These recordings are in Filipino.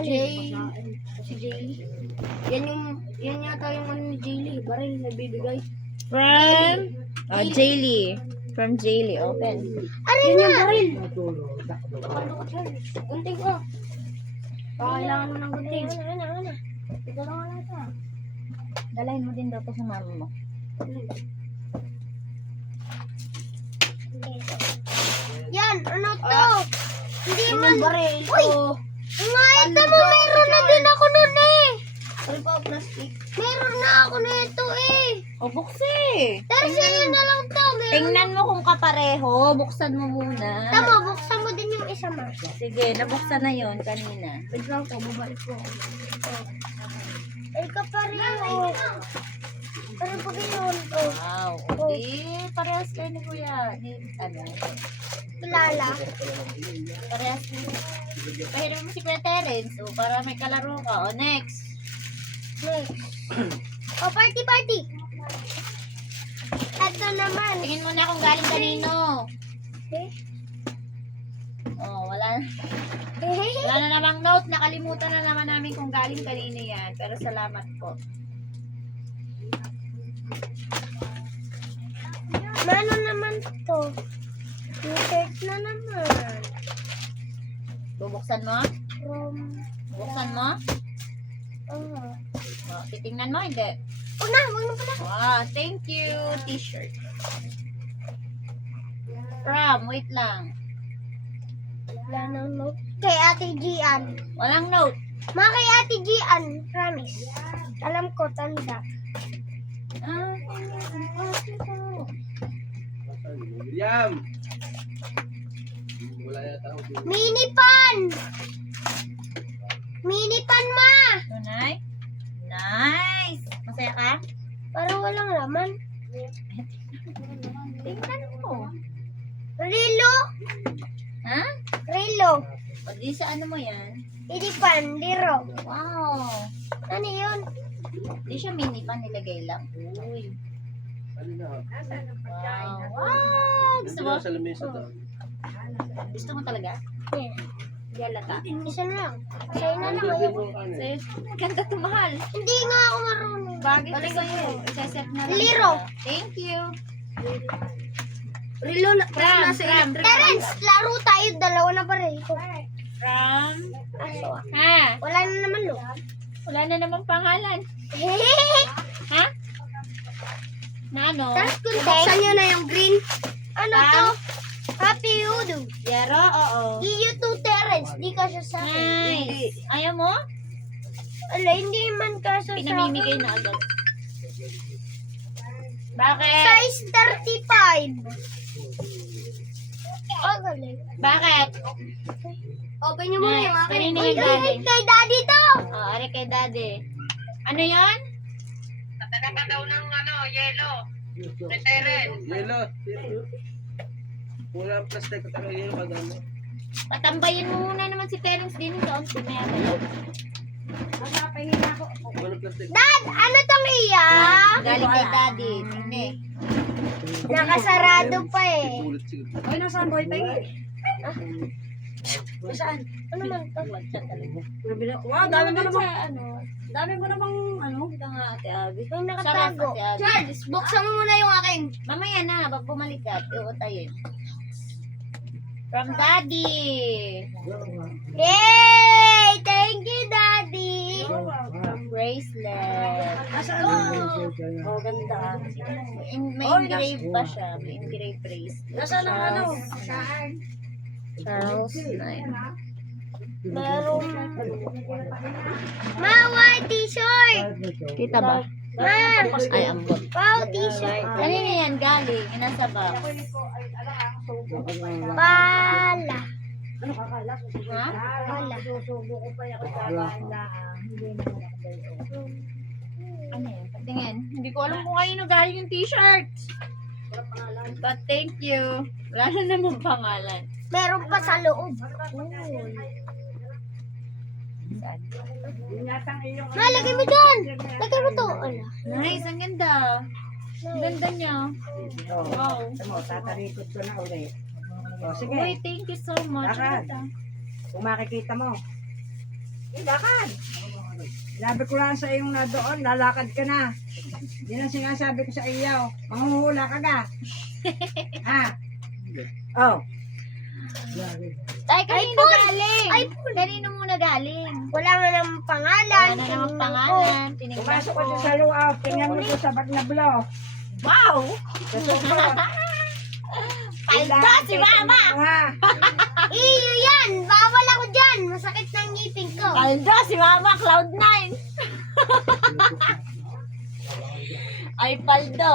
Jay. Si Jay. Yan yata yung ano ni Jaylee. Baril na bibigay. From Jaylee. From Jaylee. Open. Aray na! Yung baril. Gunting ko. Kailangan mo ng gunting. Ano. Ito lang wala ito. Dalahin mo din daw to sa mama mo. Yan, ano to? Hindi man. Baril. Uy! Ito mo, meron na din ako nun eh. Ano pa, plastic? Meron na ako nito eh. O, buksi. Pero sa'yo na lang to. Tingnan mo kung kapareho. Buksan mo muna. Tama, buksan mo din yung isa mo. Sige, nabuksan na yon kanina. Wait lang po, babalik ko. Ay, kapareho. Pero pag yun, Wow. Okay. Parehas kayo ni Kuya. Kilala. Parehas kayo. Pahiram mo si Kuya Terence. O, para may kalaro ka. O, next. Oh, party. Ito naman. Tingin mo na kung galing kanino. Eh? Oh, wala na namang note. Nakalimutan na naman namin kung galing kanino yan. Pero salamat po. Ano naman to? T-shirt na naman. Bubuksan mo? Bubuksan mo? Oh. Oh, titingnan mo, hindi. Wag na pala. Wow, thank you. T-shirt. From, wait lang. Wala nang note. Kay Ate Gian. Walang note. Mga kay Ate Gian. Promise. Alam ko, tanda. Ah, William! Wala yata ako. Mini pan, ma! tunay? Nice! Masaya ka? Parang walang laman. Tingnan mo. Rilo. Ha? Rilo. O, di sa ano mo yan? Hindi pan, liro. Wow. Ano yun? Di siya mini pa, nilagay lang. Uy. Ano na? Wow. Wow. Gusto mo? Sa lamesa to. Gusto mo talaga? Yeah. Yalata. Isa na lang. Sa'yo na lang. Ayaw. Sa'yo, maganda to, mahal. Hindi nga ako marunong. Bagay ko sa'yo. Isa-set na lang. Liro. Thank you. Rilo na. From. Terence, laro tayo. Dalawa na pa rin. From. Aso. Ha? Wala na naman lo. Wala na namang pangalan. Ha? Na ano? Tapos kung buksan nyo na yung green. Ano to? Happy Udo. Yero, oo. EU to Terence. Di ka siya sa akin. Nice. Ayaw mo? Ala, hindi man ka sa Pinamimigay na agad. Bakit? Size 35. Oh, galing. Bakit? Open nyo muna yung Nice. akin. Kanina Uy, yung galing. kay daddy to. Oh, ari kay daddy. Ano yan? Yelo. Wala plastic ko talaga yelo magano. Patambayin mo muna naman si Terence din doon. Tumaya ba? Wala plastic. Dad, ano tong iya? Galing kay daddy. Tingnan. Nakasarado pa eh. Ulit siguro. Oy, nasaan boy? Pengi. Saan? Ano man to? Wow, dami mo namang, Ano? dami mo namang, ano? Ito nga, Ate Abby. May nakatago. Sarap, Ate Abby. Charles, buksan mo muna yung akin. Mamaya na, pag bumalik ka, iutayin. From daddy. Yay! Thank you, daddy. Bracelet. Nasaan? Oh, ganda. May Oy, engrave pa siya. May engrave bracelet. Nasaan ang ano? Charles 9. Meron. Ma, white t-shirt. Kita ba? Ma, Ay, ambot. wow, t-shirt. Kanina yan galing. Nasa box. Pala. Ano kakala? Ha? Pala. Susubo ko pa yung kagawain lang. Hindi mo nakabay. Ano yan? Patingin. Hindi ko alam kung kanino galing yung t-shirt. But thank you. Wala na namang pangalan. Meron pa sa loob. Ma, lagay mo dyan. Lagay mo to. Ala. Nice, ang ganda. Ang ganda niya. Wow. Mo, tatarikot ko na ulit. Oh, sige. Uy, thank you so much. Lakad. Kung makikita mo. Lakad. Sabi ko lang sa iyong na doon, lalakad ka na. Yan ang sinasabi ko sa iyo. Manghuhula ka na. Ha? Oh. Tay, kanino galing? Ay, Kanino muna galing? Wala nga ng pangalan. Wala na namang Tinignan ko. pangalan. Tinignan Pumasok ko. ka dyan sa loob. Tingnan mo doon sa bag na blo. Wow! Sa sofa. Palda si Mama! Ha? Iyo yan! Bawal ako dyan! Masakit ng ngipin ko. Palda si Mama, Cloud9! Ay, paldo.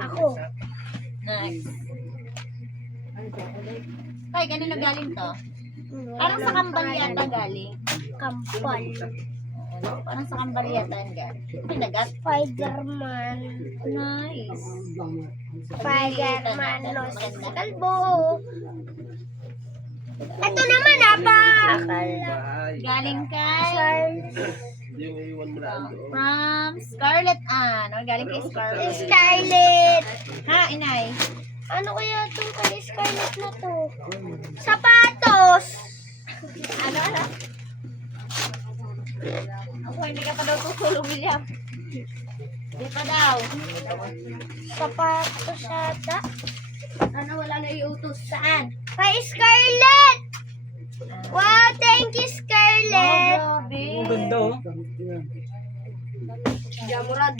Ako. Nice. Tay, kanino galing to? Parang sa kambal yata galing. Kampal. Parang sa kambal yata yung galing. Ay, nagat. Spider-Man. Nice. Spider-Man. No, si Kalbo. Ito naman pakal. Bahay. Galing kay... Hindi yung iwan mo na doon. From Scarlett Ann. O, galing kay Scarlett. Scarlett. Ha, inay? Ano kaya itong kay Scarlett na to? Sapatos. Ano? Ako, hindi ka pa daw tutulog, William. Hindi pa daw. Sapatos yata. Ano, wala na iutos. Saan? Kay Scarlett. Wow, thank you, Scarlett. Grabe. Ang ganda oh. Jamurad.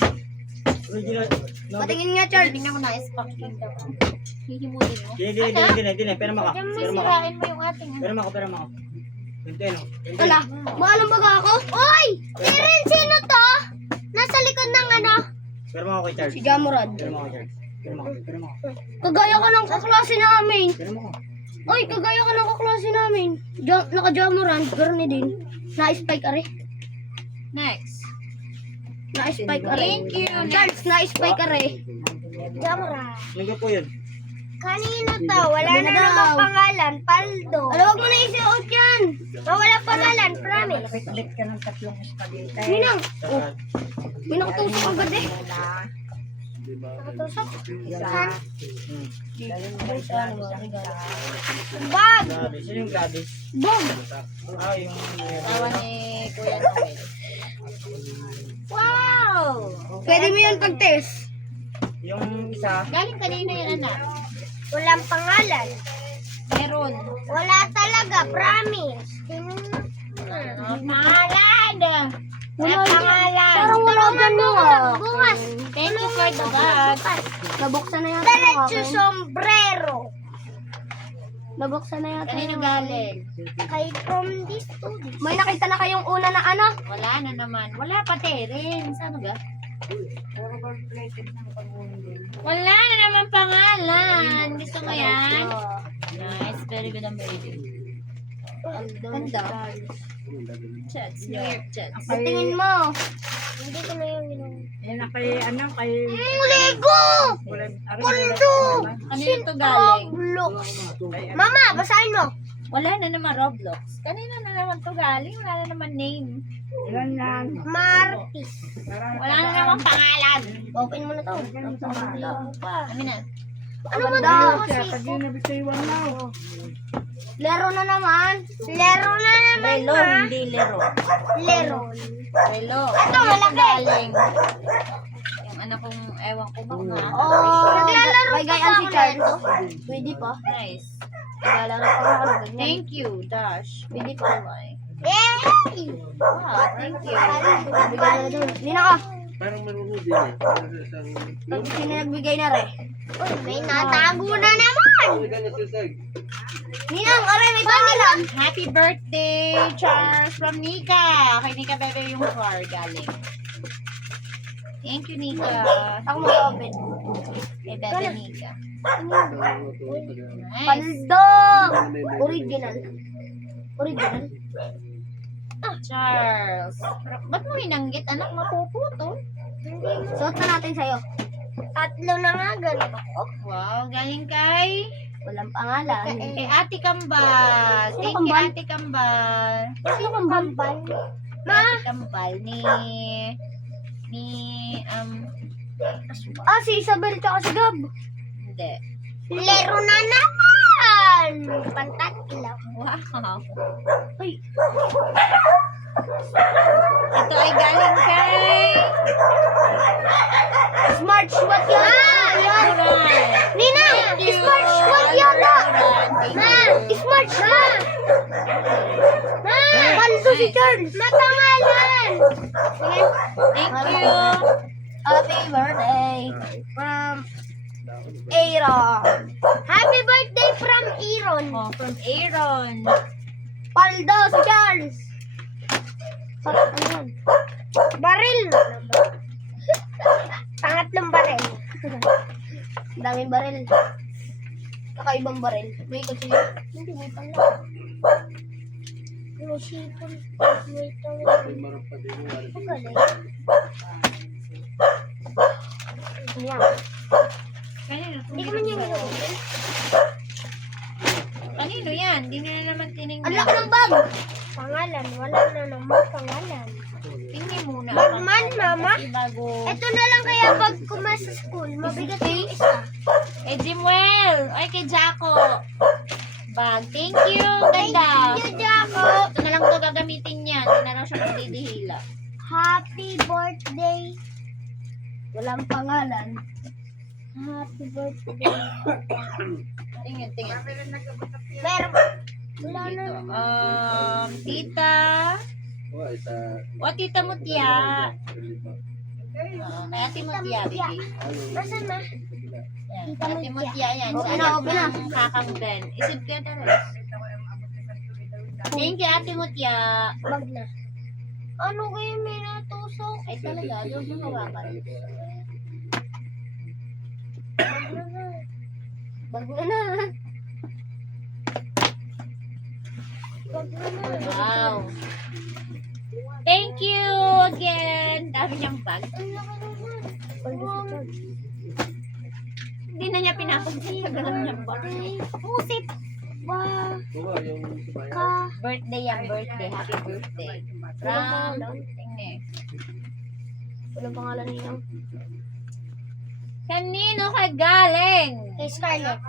Original. Patingin nga, Charles. Tingnan ko na, ispak din daw. Hihimulin mo. Dine. Pero maka. Diyan mo sirain mo yung ating ano. Pero maka. Ganito no. Wala. Maalam baga ako? Oy! Tirin, sino to? Nasa likod ng ano? Pero maka kay Charles. Si Jamurad. Pero maka Charles. Pero maka. Kagaya ka ng kaklase namin. Pero maka. Oy, kagaya ka ng kaklase namin. Naka-Jamurad. Garni din. Na-spike are. Next. Na-spike are. Thank you. Charles, na-spike are. Jamurad. Ano po yun? Kanino to? Wala na namang pangalan. Paldo. Alam, huwag mo na isuot yan. Wala pangalan. Promise. Bit ka ng tatlong spaghetti. Minang. Oh. Minang tusok agad eh. Di ba? Nakatusok. Isa. Saan? Bag. Gladys. Sino yung Gladys? Bog. Ah, yung... Tawa ni Kuya Noel. Wow! Pwede mo yun pag-test. Yung isa. Galing kanina yun, anak. Walang pangalan. Meron. Wala talaga. Promise. Pangalan! Wala pangalan. Parang wala dyan mo ah. Bukas. Thank you for the bag. Nabuksan na yata. Diretso sombrero. Nabuksan na yata. Kanino galing? Kay from this to this. May nakita na kayong una na ano? Wala na naman. Wala pa rin. Saan ga? Wala na naman pangalan. Gusto mo yan? Nice. Very good ang baby. Ganda. Chats. New York chats. Tingin mo. Hindi ko na yung ginawa. Yan na kay, kay... Lego! Pundo! Kanino to galing? Roblox. Mama, basahin mo. Wala na naman Roblox. Kanino na naman to galing? Wala na naman name. Ilan yan? Martis. Wala na naman pangalan. Open mo na to. Amin na. Ano man daw Kaya kasi? pag yun nabitiwan na. Lero na naman. Lero na naman. Relo, Ma. hindi lero. Lero. Relo. Ito, Kanino malaki. galing? Yung anak kong ewan ko ba nga. Oh, naglalaro pa ba si Carlo? Pwede pa. Nice. Naglalaro pa ako. Thank you, Dash. Pwede pa. Bye. Yay! Ah, thank you. Bigay na doon. Hindi na ka. Parang marunong din eh. Parang isang... Sino nagbigay na rin? Uy, may natago na naman! May ganyan sisig. Ninang, aray, may pangalan! Happy birthday, Charles, from Nika. Kay Nika Bebe yung car galing. Thank you, Nika. Ako mag-open. Kay Bebe Nika. Nice. Paldo! Original. Original. Charles. Ba't mo hinanggit, anak? Mapuputo. Suot na natin sa'yo. Tatlo na nga, ganito. Oh, Wow, galing kay... walang pangalan. Kay Ate Kambal. Thank you, Kambal? Ate Kambal. Sino kang bambal? Ma! Ate Kambal ni... Si Isabel ka si Gab. Hindi. Lero na naman! Pantatlo. Wow. Ay. Ito ay galing kay Smart Swat yata. Yan. Duran. Nina, Thank you, Smart Swat Albert yata. Duran. Thank Ma, you. Smart Swat. Ma, paldo si Charles. Matangalan. Thank you. Happy birthday from Aaron. Happy birthday from Aaron. Oh, from Aaron. Paldo si Charles. Sarap naman. Baril. Pangatlong baril. Daming baril. Kakaibang baril. May kasi hindi mo pala. May sipon. May tawag. May marap pa din yung wala. Ang galing. Yan. Kanino? Hindi ko man yung gagawin. Kanino yan? Hindi na naman tinignan. Ang laki ng bag. Pangalan. Wala na naman pangalan. Tingnan muna. Bagman, mama. Bago. Ito na lang kaya bag ko sa school. Mabigat yung isa. Kay Jimwell. Ay, kay Jaco. Bag. Thank you. Ganda. Thank you, Jaco. Ito na lang to gagamitin niya. Hindi na lang siya magdidihila. Happy birthday. Walang pangalan. Happy birthday. Tingin. Meron. Wala na Dito. naman. Tita. Oh, isa. O, Tita Mutya. Lima. Kay Ate Mutya, baby. Nasaan na? Yan. Tita Ate Mutya yan. Sa Okay na, anak okay na. ng kakang Ben. Isip ko yan talaga. Thank you, Ate Mutya. Bag na. Ano kayo may natusok? Ay talaga, doon mo hawakan. Bag na na. Bag na na. Bag na na. Wow. Thank you again. Dami niyang bag. Ang laki naman. Wow. Hindi na niya pinapansin sa ganun niyang bag. Pusit. Ba. Oo, yung sumayaw. Ka. Birthday yan, birthday. Happy birthday. From, tingnan. Walang pangalan niya. Kanino ka galing? Kay Scarlett.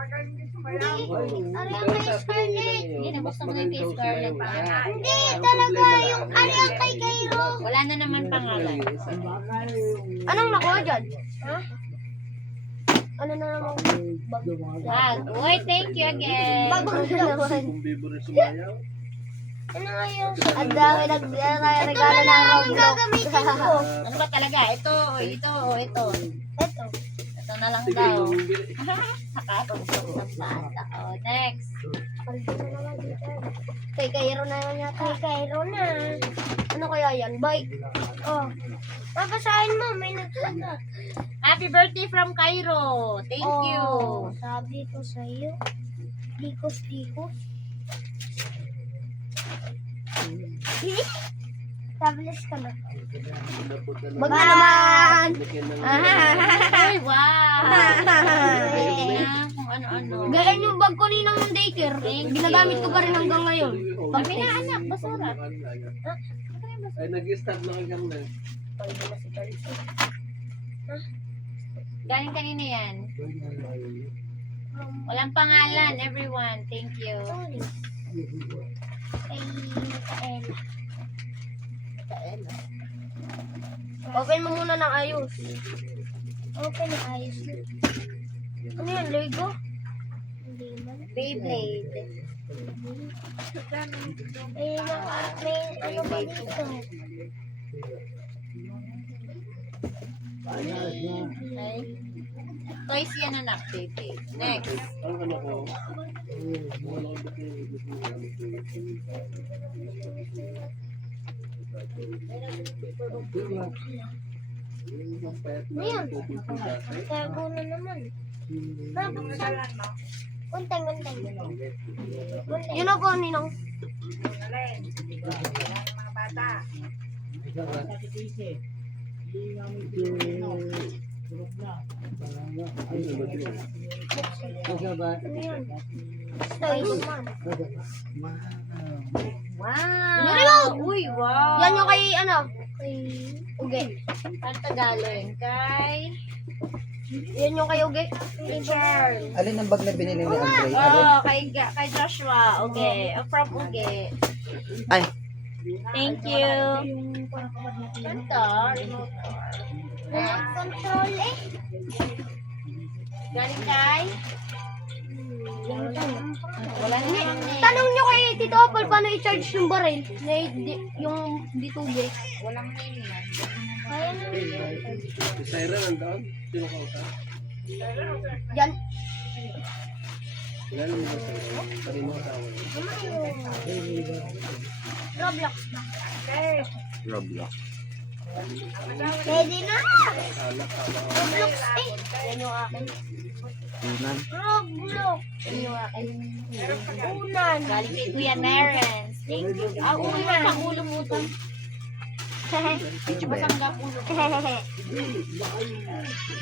Hindi. Ano yung kay Scarlett? Hindi, nabuksan mo na yung kay Scarlett. Hindi, talaga yung ano yung kay Cairo. Wala na naman pangalan. Anong nakuha dyan? Ha? Ano na naman? Bag. Uy, thank you again. Bag na naman. Kung bibo rin sumayaw. Ano nga yun? Ang dami regalo na ang gagamitin ko. Ano ba talaga? Ito, ito. Ito. Ito na lang Sige, daw. yung bili. Nakapagpag ng bata. Oh, next. Kay Cairo na yun yata. Kay Cairo na. Ano kaya yan? Bike. Oh. Papasahin mo. May nagsagot. Happy birthday from Cairo. Thank you. Sabi ko sa iyo. Dikos. Tabless ka na. Napunta na. Bag na naman. Lagyan ng- Ay, wow. Ayan, kung ano-ano. Ganyan yung bag ko ninang ng daycare. Ginagamit ko pa rin hanggang ngayon. Kami na anak, basura. Ay, nag-start na hanggang na. Galing kanina yan. Walang pangalan, everyone. Thank you. Kay Mikael. Open mo muna ng ayos. Open ng ayos. Ano yan? Lego? Hindi man. Beyblade. May ano ba dito? Okay. Toys yan anak, baby. Next. Ang ano ko, wala ko ba't yung gusto mo gamit yung payat na Ayan. tubig ko dati. Tago na naman. Nabuksan. Unteng. Yun ako, Ninong. Ano yan? Toys. Wow! Uy, wow! Yan yung kay, ano? Kay Uge. Ang Tagalog. Kay... Yan yung kay Uge. Kay Charles. Alin ang bag na binili ni Andre? Alin? Oh, kay Joshua. Okay. From Uge. Ay, Thank you. Ganda. Remote. Remote control eh. Galing kay? Wala na naman eh. Tanong nyo kay Tito Apple paano i-charge yung baril. Yung D2B. Walang name yan. Kaya na. Si Syra nandoon. Sino ka usa? Yan. Kilala mo ba Syra? Sabi mo asawa niya. Roblox na. Roblox. Pwede na. Anak, anak. Roblox eh. Yan yung akin. Unan. Roblox. Yan yung akin. Unan. Galing kay Kuya Merens. Thank you. Ah, uy, may pangulo mo ito. Video ba yan? Masanggap ulo.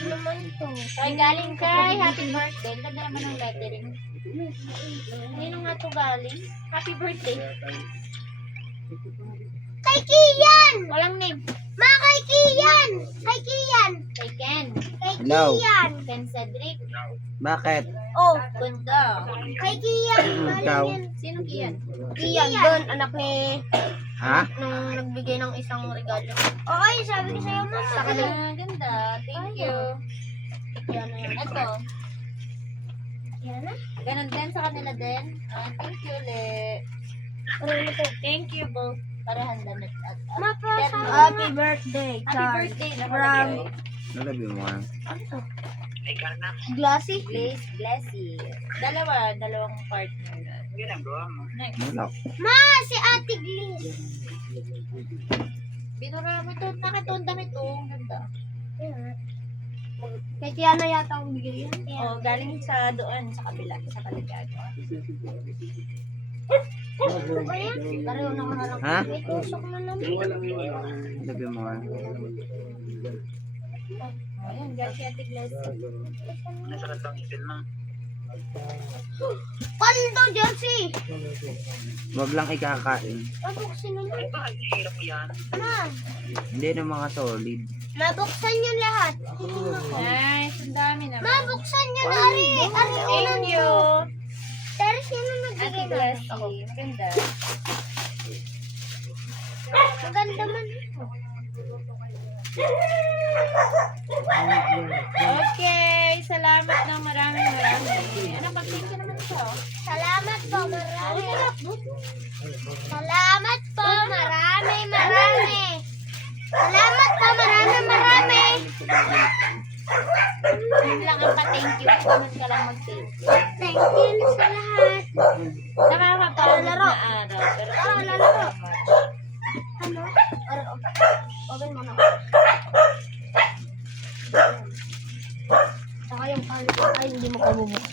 Naman to. Kay galing kay Happy Birthday. Ganda naman ng lettering. Nino nga to galing? Happy birthday. Kay Kian. Walang name. Ma, kay Kian. Kay Kian. Kay Ken. Kay Hello. Kian. Ken Cedric. Bakit? Oh, Ganda. kay Kian. Ikaw? Sino Kian? Kian doon, anak ni Ha? nung nagbigay ng isang regalo. Okay, sabi ko sa'yo, ma. Sa kanila. Ah, ganda. Thank you. Kian na yan. Ito. Kian na? Ganon din sa kanila din. Ah, thank you ulit. Thank you both. Parahan damit at Ma, pa, Terno. happy birthday, Happy birthday na From Nalabi mo nga. Glassy. Blessy. Dalawang partner. Next. Wala. Ma, si Ate Gliss. Binura mo ito. Nakatong damit. Oh, ang ganda. Kay Kian na yata ang bigay yan. Oh, galing sa doon, sa kabila, sa kaligado. Ano yan? Pareho na ko na lang. Ha? May tusok na naman. Nalabi mo nga. Oh, yan, galing si Ate Glass. Paldo, Jersey. Wag lang ikakain. Mabuksan na yan. Ma, Hindi na mga solid. mabuksan yun lahat. Nice, ang dami naman. Mabuksan yun, Ari. Ari, unan Thank you. Pero sino Ate nagbigay na? Glass. Maganda. Maganda man. Okay, salamat ng maraming. Ano, pag-thank you naman ito. Salamat po, marami. Salamat po, marami. Salamat po, marami. Yun lang ang pa-thank you. Comment ka lang mag-thank you. Thank you sa lahat. Nakakapagod na araw. Pero thank you so much. Ano? Open mo na. Saka yung ay, hindi mo kabubuksan.